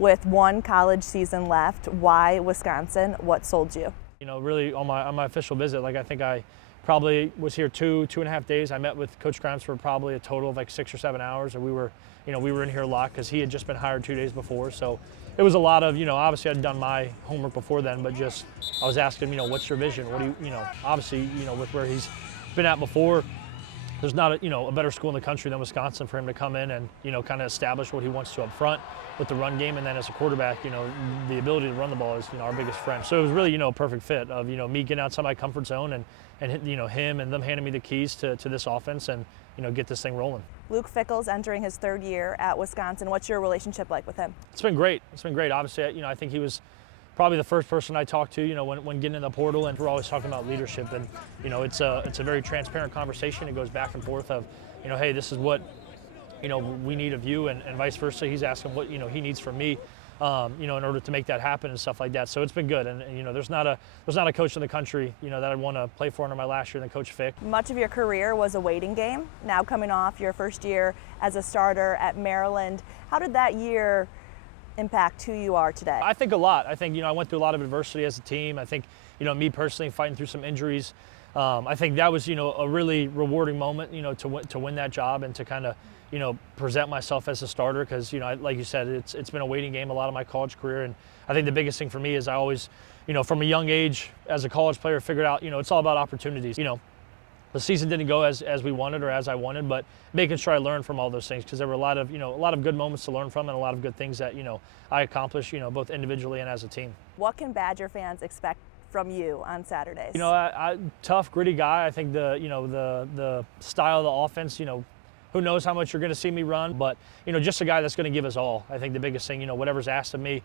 With one college season left, why Wisconsin? What sold you? You know, really on my official visit, like I think I probably was here two and a half days. I met with Coach Grimes for probably a total of like 6 or 7 hours, and we were in here a lot because he had just been hired 2 days before. So it was a lot of, obviously I'd done my homework before then, but just I was asking, what's your vision? What do you, obviously, with where he's been at before, there's not a better school in the country than Wisconsin for him to come in and kind of establish what he wants to up front with the run game, and then as a quarterback, the ability to run the ball is our biggest friend. So it was really a perfect fit of me getting outside my comfort zone and him and them handing me the keys to this offense and get this thing rolling. Luke Fickell's entering his third year at Wisconsin. What's your relationship like with him? It's been great. It's been great. Obviously, I think he was probably the first person I talked to, when getting in the portal, and we're always talking about leadership, and it's a very transparent conversation. It goes back and forth of, hey, this is what we need of you, and vice versa. He's asking what he needs from me, in order to make that happen and stuff like that. So it's been good, and there's not a coach in the country that I'd want to play for under my last year than Coach Fick. Much of your career was a waiting game. Now coming off your first year as a starter at Maryland, how did that year impact who you are today? I think a lot. I think I went through a lot of adversity as a team. I think me personally fighting through some injuries. I think that was a really rewarding moment to win that job and to kind of present myself as a starter, because like you said, it's been a waiting game a lot of my college career, and I think the biggest thing for me is I always from a young age as a college player figured out it's all about opportunities. The season didn't go as we wanted or as I wanted, but making sure I learned from all those things, because there were a lot of good moments to learn from and a lot of good things that I accomplished both individually and as a team. What can Badger fans expect from you on Saturdays? I tough, gritty guy. I think the style of the offense, who knows how much you're going to see me run, but just a guy that's going to give us all. I think the biggest thing, whatever's asked of me,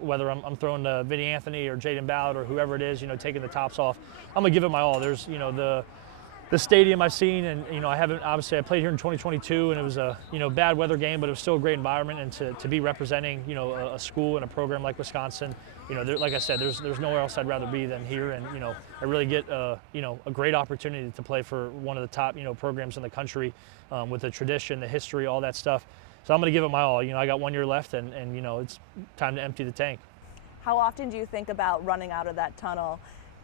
whether I'm throwing to Vinny Anthony or Jaden Ballard or whoever it is, taking the tops off, I'm going to give it my all. There's the stadium I've seen, and I played here in 2022, and it was a bad weather game, but it was still a great environment, and to be representing a school and a program like Wisconsin, like I said, there's nowhere else I'd rather be than here, and I really get a great opportunity to play for one of the top programs in the country, with the tradition, the history, all that stuff. So I'm going to give it my all. I got 1 year left, and it's time to empty the tank. How often do you think about running out of that tunnel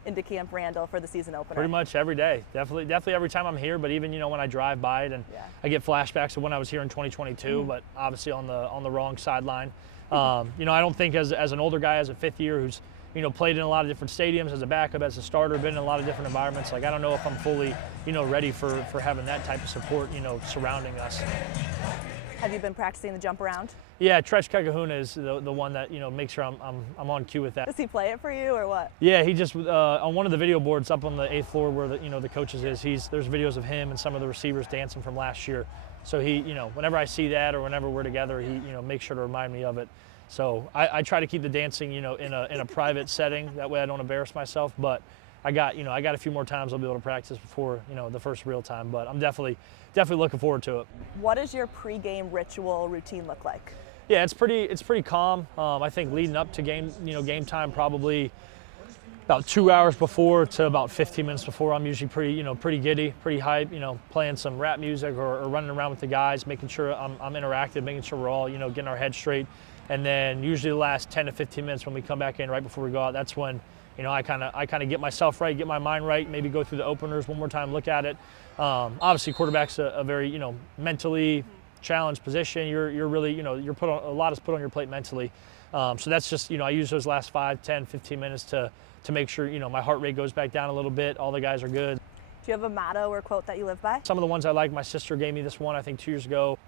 into Camp Randall for the season opener? Pretty much every day. Definitely every time I'm here, but even when I drive by it, and I get flashbacks of when I was here in 2022, but obviously on the wrong sideline. I don't think as an older guy, as a fifth year who's played in a lot of different stadiums as a backup, as a starter, been in a lot of different environments, like I don't know if I'm fully ready for having that type of support surrounding us. Have you been practicing the jump around? Yeah, Tresh Kekahuna is the one that makes sure I'm on cue with that. Does he play it for you or what? Yeah, he just on one of the video boards up on the 8th floor where the coaches is. There's videos of him and some of the receivers dancing from last year. So he whenever I see that or whenever we're together, he makes sure to remind me of it. So I try to keep the dancing in a private setting, that way I don't embarrass myself. But I got a few more times I'll be able to practice before the first real time. But I'm definitely looking forward to it. What does your pregame ritual routine look like? Yeah, it's pretty calm. I think leading up to game time, probably about 2 hours before to about 15 minutes before, I'm usually pretty giddy, pretty hype. Playing some rap music or running around with the guys, making sure I'm interactive, making sure we're all getting our heads straight. And then usually the last 10 to 15 minutes when we come back in right before we go out, that's when I kind of get myself right, get my mind right, maybe go through the openers one more time, look at it. Obviously, quarterback's a very mentally challenged position. You're really you're put on a lot is put on your plate mentally. So that's just I use those last 5, 10, 15 minutes to make sure my heart rate goes back down a little bit. All the guys are good. Do you have a motto or quote that you live by? Some of the ones I like, my sister gave me this one I think 2 years ago.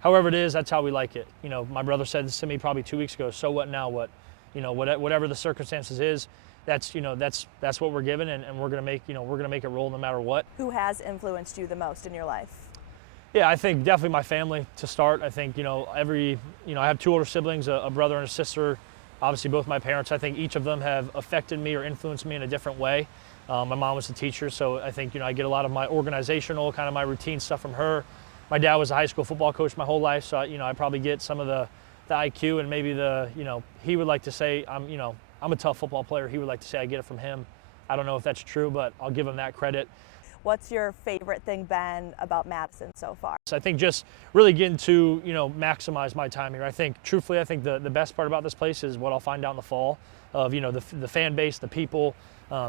However it is, that's how we like it. My brother said this to me probably 2 weeks ago. So what now? What? Whatever the circumstances is, that's what we're given, and we're gonna make it roll no matter what. Who has influenced you the most in your life? Yeah, I think definitely my family to start. I think I have 2 older siblings, a brother and a sister. Obviously both my parents. I think each of them have affected me or influenced me in a different way. My mom was a teacher, so I think I get a lot of my organizational kind of my routine stuff from her. My dad was a high school football coach my whole life, so I probably get some of the IQ and maybe he would like to say I'm a tough football player. He would like to say I get it from him. I don't know if that's true, but I'll give him that credit. What's your favorite thing been about Madison so far? So I think just really getting to, maximize my time here. I think, truthfully, I think the best part about this place is what I'll find out in the fall of, the fan base, the people.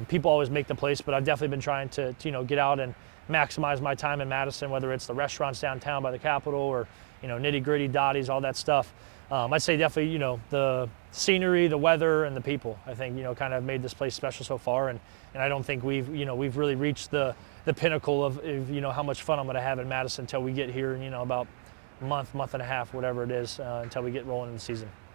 People always make the place, but I've definitely been trying to get out and maximize my time in Madison, whether it's the restaurants downtown by the Capitol or, nitty gritty Dottie's, all that stuff. I'd say definitely, the scenery, the weather, and the people, I think, kind of made this place special so far. And I don't think we've really reached the pinnacle of how much fun I'm going to have in Madison until we get here in, about a month and a half, whatever it is, until we get rolling in the season.